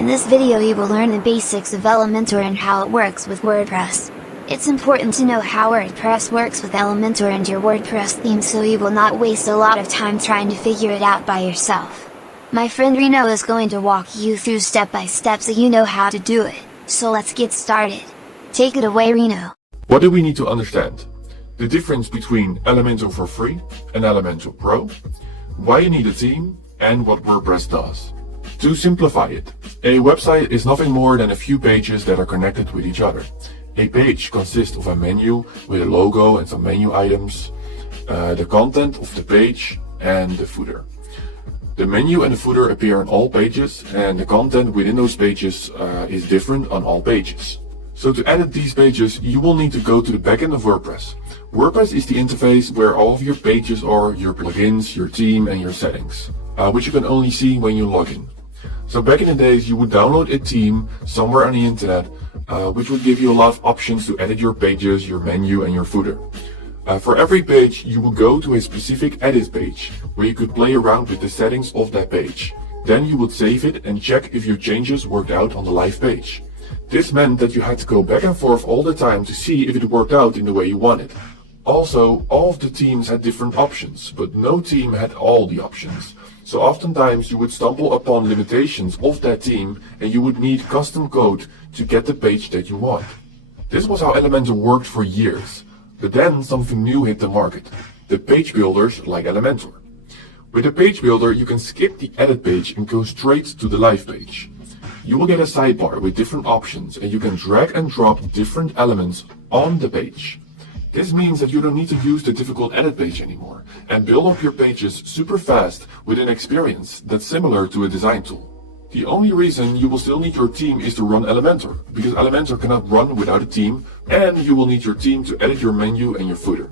In this video you will learn the basics of Elementor and how it works with WordPress. It's important to know how WordPress works with Elementor and your WordPress theme so you will not waste a lot of time trying to figure it out by yourself. My friend Reno is going to walk you through step by step so you know how to do it, so let's get started. Take it away, Reno. What do we need to understand? The difference between Elementor for free and Elementor Pro, why you need a theme, and what WordPress does. To simplify it, a website is nothing more than a few pages that are connected with each other. A page consists of a menu with a logo and some menu items, the content of the page, and the footer. The menu and the footer appear on all pages, and the content within those pages is different on all pages. So to edit these pages, you will need to go to the backend of WordPress. WordPress is the interface where all of your pages are, your plugins, your theme, and your settings, which you can only see when you log in. So back in the days, you would download a theme somewhere on the internet, which would give you a lot of options to edit your pages, your menu, and your footer. For every page, you will go to a specific edit page, where you could play around with the settings of that page. Then you would save it and check if your changes worked out on the live page. This meant that you had to go back and forth all the time to see if it worked out in the way you wanted. Also, all of the themes had different options, but no theme had all the options. So oftentimes you would stumble upon limitations of that theme and you would need custom code to get the page that you want. This was how Elementor worked for years. But then something new hit the market, the page builders like Elementor. With a page builder, you can skip the edit page and go straight to the live page. You will get a sidebar with different options and you can drag and drop different elements on the page. This means that you don't need to use the difficult edit page anymore and build up your pages super fast with an experience that's similar to a design tool. The only reason you will still need your theme is to run Elementor, because Elementor cannot run without a theme, and you will need your theme to edit your menu and your footer.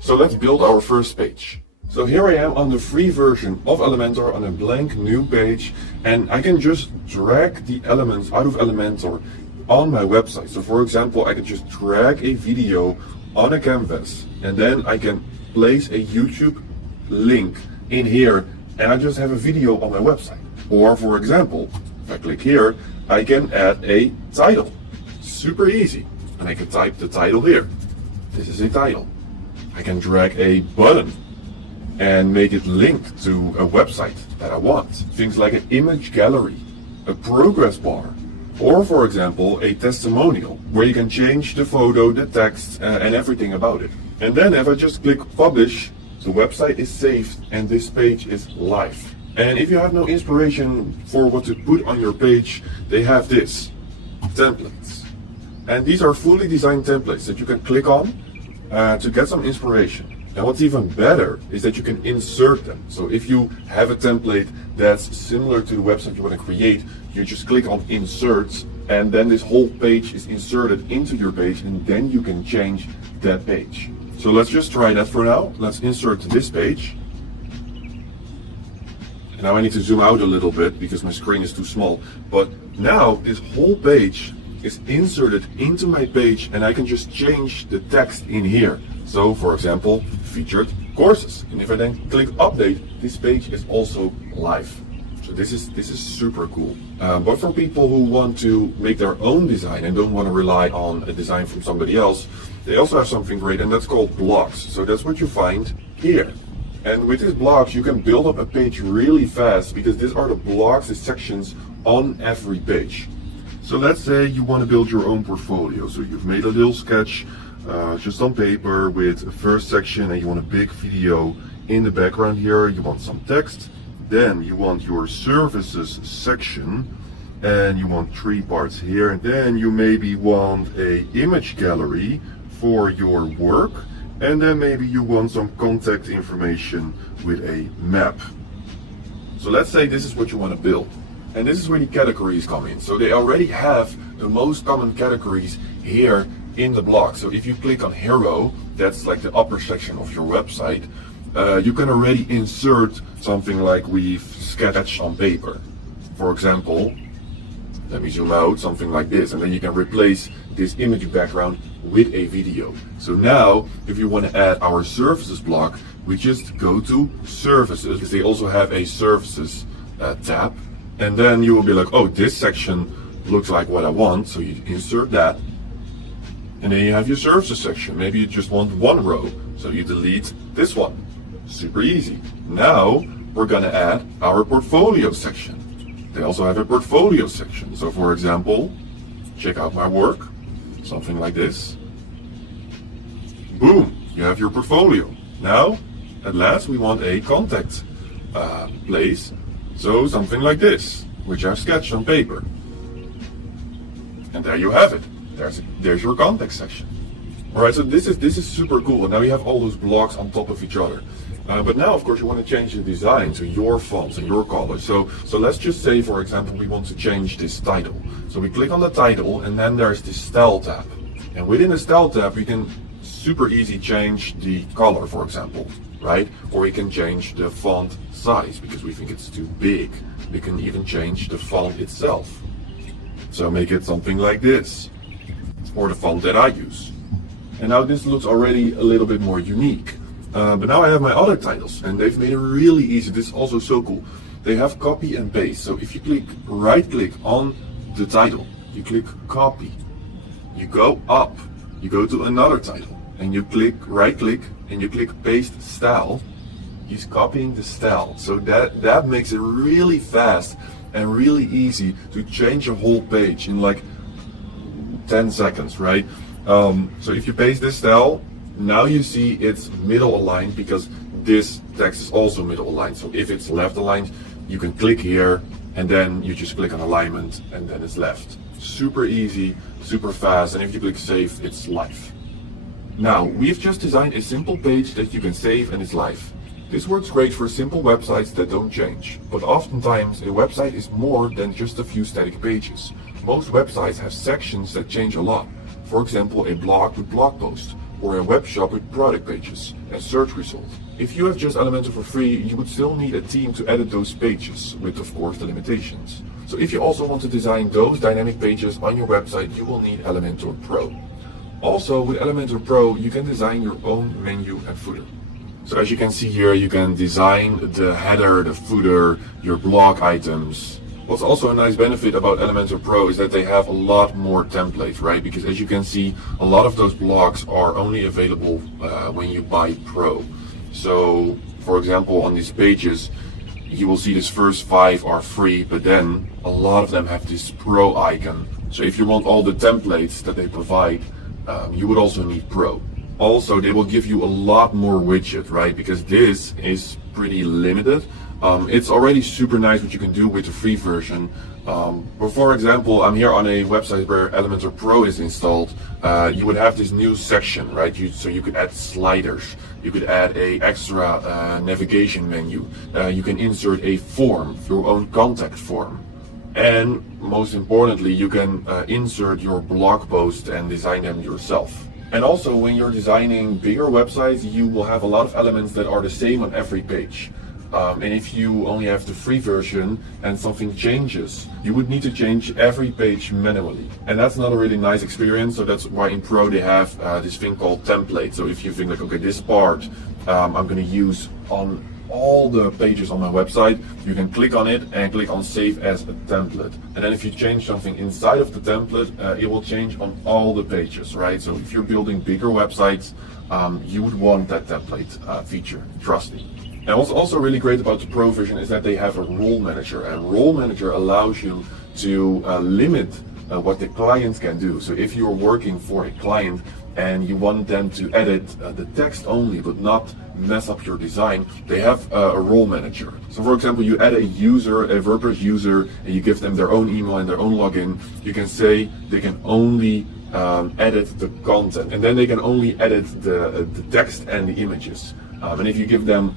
So let's build our first page. So here I am on the free version of Elementor on a blank new page, and I can just drag the elements out of Elementor on my website. So for example, I can just drag a video on a canvas, and then I can place a YouTube link in here, and I just have a video on my website. Or for example, if I click here, I can add a title. Super easy. And I can type the title here. This is a title. I can drag a button and make it linked to a website that I want. Things like an image gallery, a progress bar, or for example, a testimonial where you can change the photo, the text, and everything about it. And then if I just click publish, the website is saved and this page is live. And if you have no inspiration for what to put on your page, they have this, templates. And these are fully designed templates that you can click on to get some inspiration. And what's even better is that you can insert them. So if you have a template that's similar to the website you want to create, you just click on insert, and then this whole page is inserted into your page, and then you can change that page. So let's just try that for now. Let's insert this page. Now I need to zoom out a little bit because my screen is too small. But now this whole page is inserted into my page and I can just change the text in here. So for example, featured courses. And if I then click update, this page is also live. So this is super cool. But for people who want to make their own design and don't want to rely on a design from somebody else, they also have something great, and that's called blocks. So that's what you find here. And with these blocks, you can build up a page really fast because these are the blocks, the sections on every page. So let's say you want to build your own portfolio. So you've made a little sketch just on paper with a first section, and you want a big video in the background here. You want some text. Then you want your services section, and you want 3 parts here. And then you maybe want a image gallery for your work. And then maybe you want some contact information with a map. So let's say this is what you want to build. And this is where the categories come in. So they already have the most common categories here in the block. So if you click on hero, that's like the upper section of your website, you can already insert something like we've sketched on paper. For example, let me zoom out, something like this, and then you can replace this image background with a video. So now, if you want to add our services block, we just go to services, because they also have a services tab. And then you will be like, oh, this section looks like what I want. So you insert that. And then you have your services section. Maybe you just want one row. So you delete this one. Super easy. Now we're gonna add our portfolio section. They also have a portfolio section. So for example, check out my work. Something like this. Boom, you have your portfolio. Now, at last, we want a contact place. So something like this, which I've sketched on paper. And there you have it. There's your contact section. All right, so this is super cool. And now you have all those blocks on top of each other. But now, of course, you want to change the design to your fonts and your colors. So let's just say, for example, we want to change this title. So we click on the title, and then there's this style tab. And within the style tab, we can super easy change the color, for example, right? Or we can change the font size because we think it's too big. We can even change the font itself. So make it something like this, or the font that I use. And now this looks already a little bit more unique. But now I have my other titles, and they've made it really easy. This is also so cool. They have copy and paste. So if you right click on the title, you click copy, you go up, you go to another title, and you right click and you click paste style. He's copying the style. So that makes it really fast and really easy to change a whole page in like 10 seconds, right? So if you paste this style, now you see it's middle aligned because this text is also middle aligned. So if it's left aligned, you can click here and then you just click on alignment and then it's left. Super easy, super fast, and if you click save, it's live. Now, we've just designed a simple page that you can save and it's live. This works great for simple websites that don't change, but oftentimes a website is more than just a few static pages. Most websites have sections that change a lot. For example, a blog with blog posts, or a web shop with product pages and search results. If you have just Elementor for free, you would still need a team to edit those pages, with of course the limitations. So if you also want to design those dynamic pages on your website, you will need Elementor Pro. Also, with Elementor Pro, you can design your own menu and footer. So as you can see here, you can design the header, the footer, your blog items. What's also a nice benefit about Elementor Pro is that they have a lot more templates, right? Because as you can see, a lot of those blocks are only available when you buy Pro. So, for example, on these pages, you will see these first 5 are free, but then a lot of them have this Pro icon. So if you want all the templates that they provide, you would also need Pro. Also, they will give you a lot more widget, right? Because this is pretty limited. It's already super nice what you can do with the free version. But for example, I'm here on a website where Elementor Pro is installed. You would have this new section, right? So you could add sliders. You could add a extra navigation menu. You can insert a form, your own contact form. And most importantly, you can insert your blog post and design them yourself. And also, when you're designing bigger websites, you will have a lot of elements that are the same on every page. And if you only have the free version and something changes, you would need to change every page manually. And that's not a really nice experience. So that's why in Pro they have this thing called template. So if you think like, okay, this part I'm going to use on all the pages on my website, you can click on it and click on save as a template. And then if you change something inside of the template, it will change on all the pages, right? So if you're building bigger websites, you would want that template feature, trust me. And what's also really great about the Pro version is that they have a role manager, and role manager allows you to limit what the clients can do. So if you're working for a client and you want them to edit the text only but not mess up your design, they have a role manager. So for example, you add a user, a WordPress user, and you give them their own email and their own login. You can say they can only edit the content, and then they can only edit the text and the images. And if you give them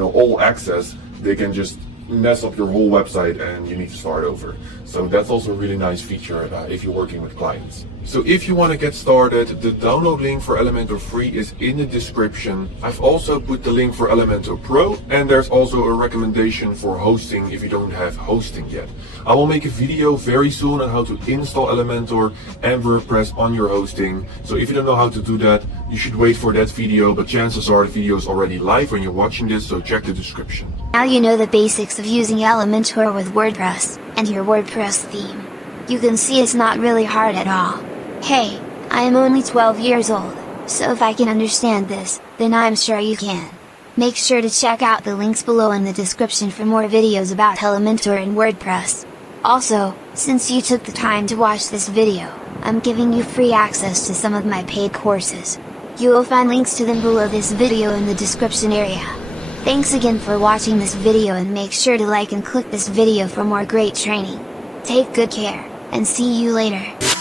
all access, they can just mess up your whole website and you need to start over. So that's also a really nice feature if you're working with clients. So if you want to get started, the download link for Elementor Free is in the description. I've also put the link for Elementor Pro, and there's also a recommendation for hosting if you don't have hosting yet. I will make a video very soon on how to install Elementor and WordPress on your hosting. So if you don't know how to do that, you should wait for that video, but chances are the video is already live when you're watching this, so check the description. Now you know the basics of using Elementor with WordPress, and your WordPress theme. You can see it's not really hard at all. Hey, I am only 12 years old, so if I can understand this, then I'm sure you can. Make sure to check out the links below in the description for more videos about Elementor and WordPress. Also, since you took the time to watch this video, I'm giving you free access to some of my paid courses. You will find links to them below this video in the description area. Thanks again for watching this video, and make sure to like and click this video for more great training. Take good care, and see you later.